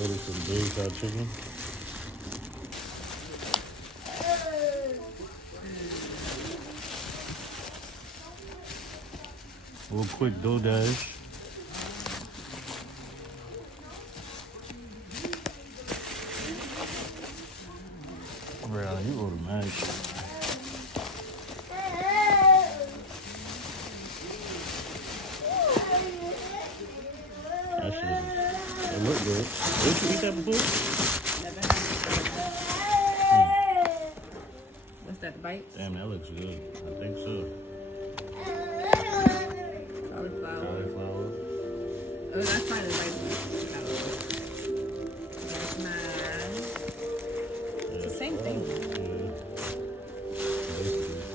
Order some big fried chicken. Real quick DoorDash. Right, you order mash. That shit, it look good. Did you eat that before? What's that, the bites? Damn, that looks good. I think so.